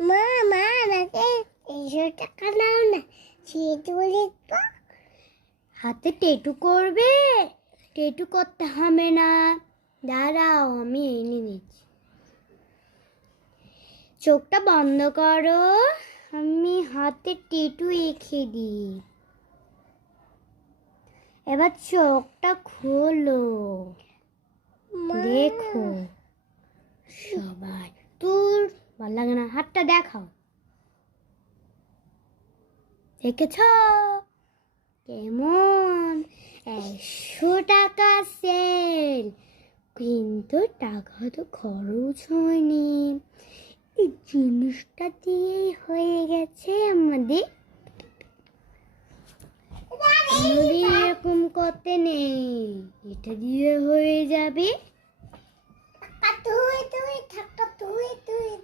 মা মা আমাকে 100 টাকা দাও না, ছিটু লিখবো। হাতে টেটু করবে? টেটু করতে হবে না, দাঁড়াও আমি এনে দিচ্ছি। চোখটা বন্ধ করো, আমি হাতে টেটু এঁকে দিই। এবার চোখটা খোলো, দেখো সবাই। তোর ভালো লাগে না, হাতটা দেখাও। দেখেছ কেমন? 100 টাকা সেল, কিন্তু টাকা তো খরচ হয়নি, এই জিনিসটা দিয়েই হয়ে গেছে আমাদের। এরকম করতে নেই, এটা দিয়ে হয়ে যাবে।